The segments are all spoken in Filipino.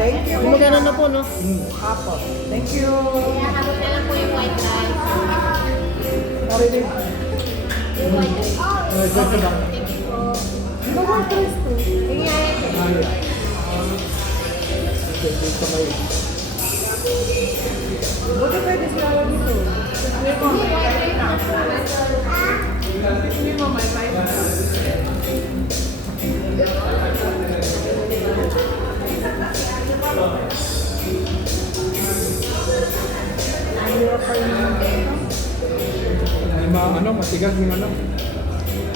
Thank you. Magkano na po, no? Apo. Thank you. Kaya habang na lang po yung white rice. Narinig. Yung white rice. Dito ba? Thank you po. Ano ba tres to? Tingnan natin. Dito kayo. Buti pwede sila dito. Hindi mo may five. Ayoko pa yung May mga ano, matigas yung ano,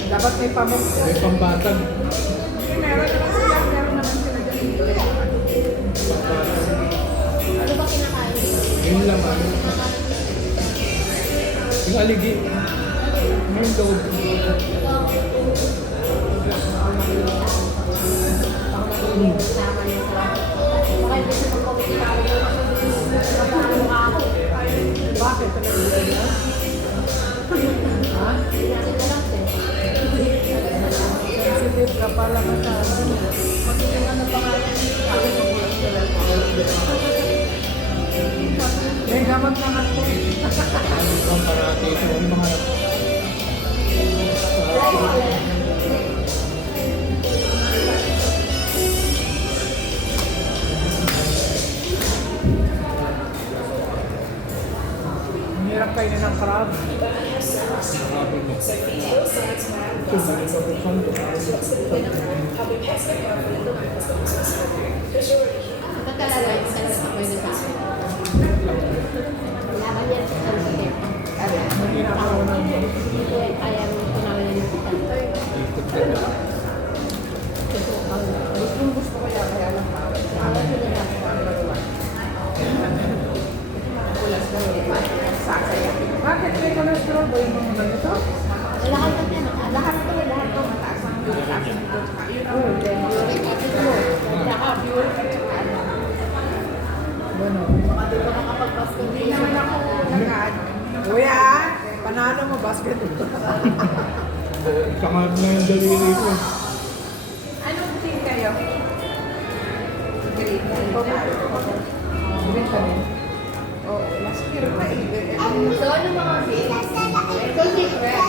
dapat may pamok. may pambatag. Meron naman sila dito. Ano ba kinakain dito? Yun lang ano. Yung aligi. Yung loob. Tama niya sa... Baka hindi sa pagpapakita ko yung mukha ako. Bakit? Ha? Hindi natin alam eh. Sensitive ka pala masyado. Pag yung ano pangalan niya, ako magulang sila. May gamot naman po. Ang parati ito. Yung mga Hirap kayo ng crab. sabi mo. Ba't talaga yung sa pwede sa akin? Laban yan sa kanila. Hindi na ako ng... Dito eh, kaya mo tunawin yung kanila. Yung gusto ko yan, kaya lang pa. Kaya sila lang. Kulas na rin. Sasaya. Bakit may cholesterol ba yung mga ganito? Lahat ng yan, lahat to, lahat to. Mataas ang dito. Oh, then you're Bueno. Di ba nakapag-pasko Hindi din? naman ako nagkaan. Kuya, panalo mo basketball. Kamat na yung daliri ko. Anong team kayo? Green. Green ka rin? Oo, last year pa eh. So, ano mga games? So, secret.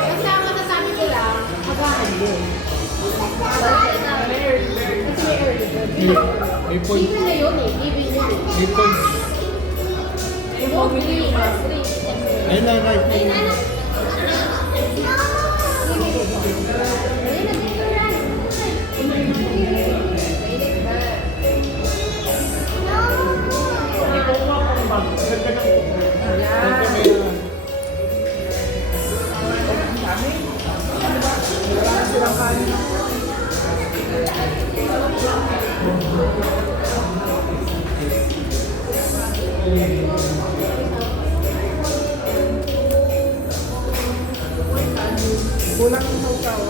Basta ang masasabi ko lang, agahan din. Kasi may early bird. May point. Libre na yun eh, libre na yun. May point. No, free, mas free. Ayun na, right. Ayun na, anak. Ayun na, dito yan. Wala na silang kanin. Kulang yung sausaw.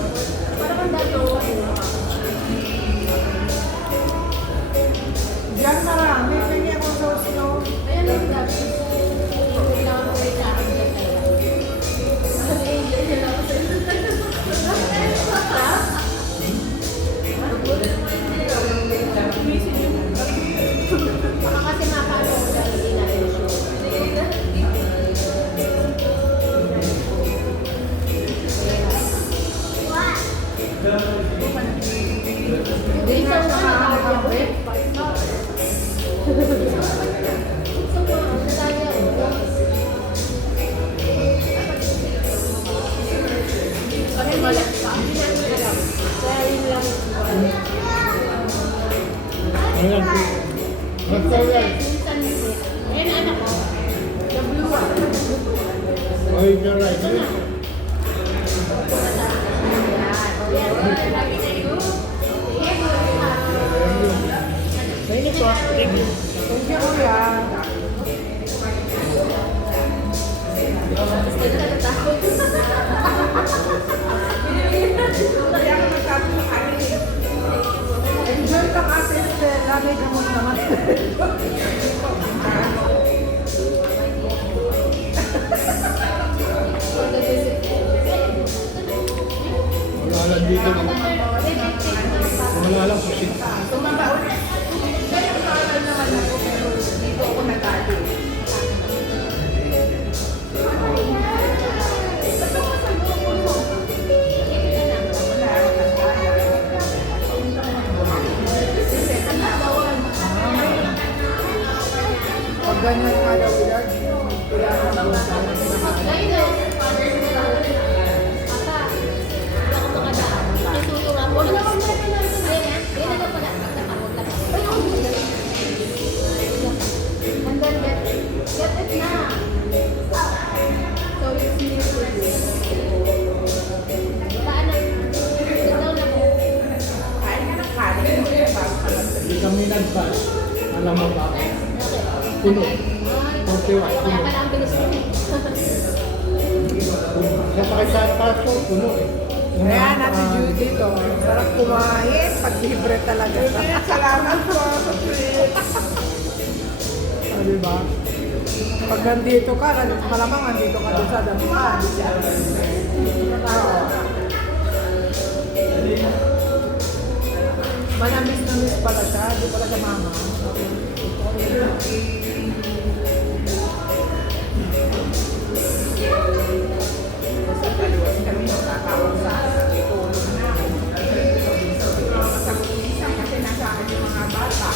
Parang ang dami ko. Diyan marami. Kanya akong sausaw. Ayun ang dami. Kailangan ko rin sa akin dyan talaga. Kasi yun yun lang. Baka kasi mapalo ko dahil hindi natin sure. Hindi sa mga nakakawin. Kasi wala pa. Hindi namin alam. Kaya yun lang. Ayan. Minsan, ayun na anak ko. The blue one. Oh, you're right. Ito na. Thank you po. Thank you. Thank you, kuya. Enjoy ka kasi nanay gamot naman. Wala lang dito. Wala lang po siya. Tumaba ulit. Kaya nag-aaral naman ako, pero dito ako nag-aaral. Pag ganyan ka daw, Willard, kailangan mo sa Hindi kami nag-pass. Alam mo ba? Puno. 41. Puno. Kasakay sa paso, puno eh. Kaya natin Judy dito. Sarap kumain. Pag-libre talaga. Salamat po sa treat. Ah, diba? Pag nandito ka, malamang nandito ka doon sa damuhan. Manamis-namis pala siya, di pala siya mama. Sa dalawas kami nakakawag sa tulong namin. Sa kulisan kasi nasa akin yung mga bata.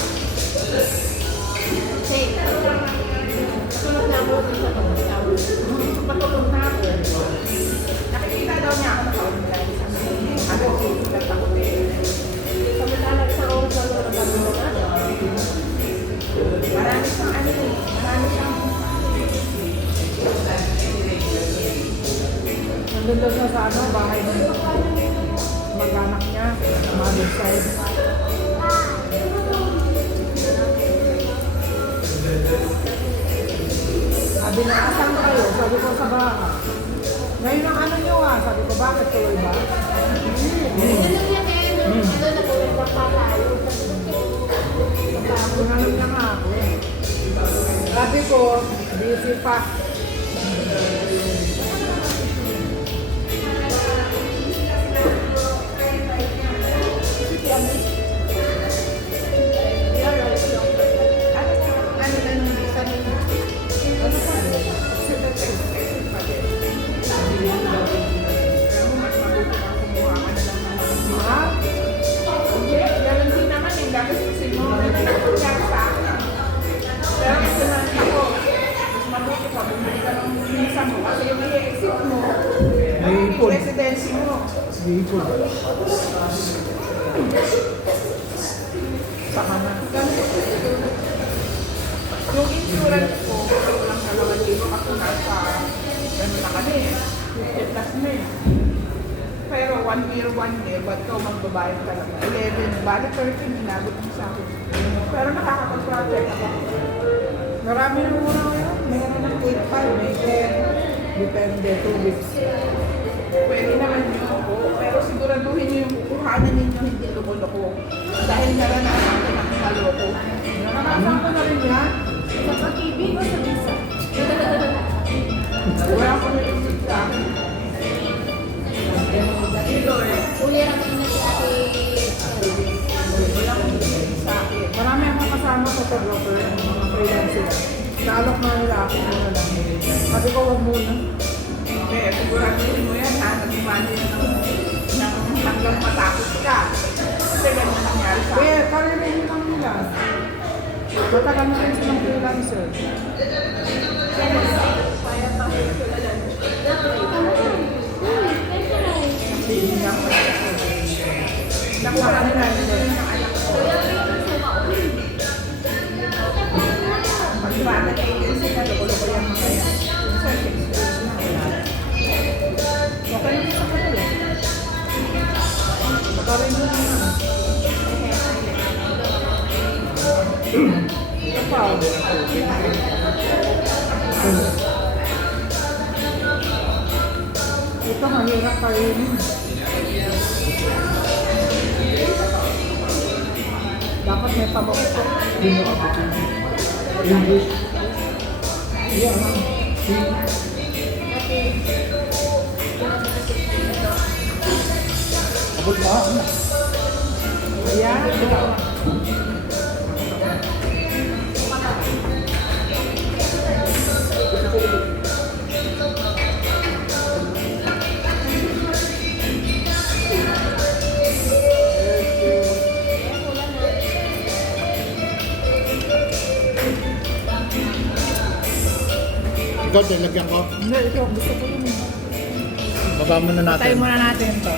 Tulog na ako sa patulog na ako. Nakikita daw niya ako naka-online sa mga. Ano, sikat ako din. Samantala sa oras na loob ng Marami siyang ano eh. Marami siyang Nandun daw siya sa ano, bahay ng mag-anak niya, mother side. Sabi na, asan kayo? Sabi ko sa bahay. Ngayon ang ano nyo ah, sabi ko, bakit tuloy ba? Punalam na nga ako eh. Sabi ko, busy pa. Naiipon. Residency mo. Naiipon. Saka na. Yung insurance ko, walang 2,000 ako nasa, gano'n na kami, 50 plus na eh. Pero 1 year, ba't ikaw magbabayad ka lang? 11, bali 13, inabot mo sa akin. Pero nakakapag-project ako. Marami na muna ngayon. Mayroon ng 8-5, may 10. Depende, 2 weeks. Pwede naman yun ako, pero siguraduhin nyo yung kukuhanan ninyo hindi loko-loko. Dahil naranasan ko ng maloko. Naranasan ko na rin yan. Sa pag-ibig o sa visa? Wala ko naisip sa akin. Uli lang kayo na si ate. Wala ko naisip sa akin. Marami akong kasama photographer, mga freelancer. Naalok na nila ako muna lang. Sabi ko, wag muna. Kaya siguraduhin mo yan ha, nag-imani ng hanggang matapos ka. Kasi ganun nangyari sa akin. Eh, karirinig lang nila. Matagal na rin silang freelancer. Nakuha nila yung anak ko. Pag-private agency na, loko-loko yung mga yan. Sa 6 years na wala. Okay naman sa kanila. Makarinig lang yan. Ito pa. Ito, mahirap kainin. Dapat may pamukso. Hindi na ako. English. Yeah. Abot ba? Ayan. Ikaw, talagyan ko. Hindi, ito. Gusto ko yun. Baba muna natin. Tayo muna natin to.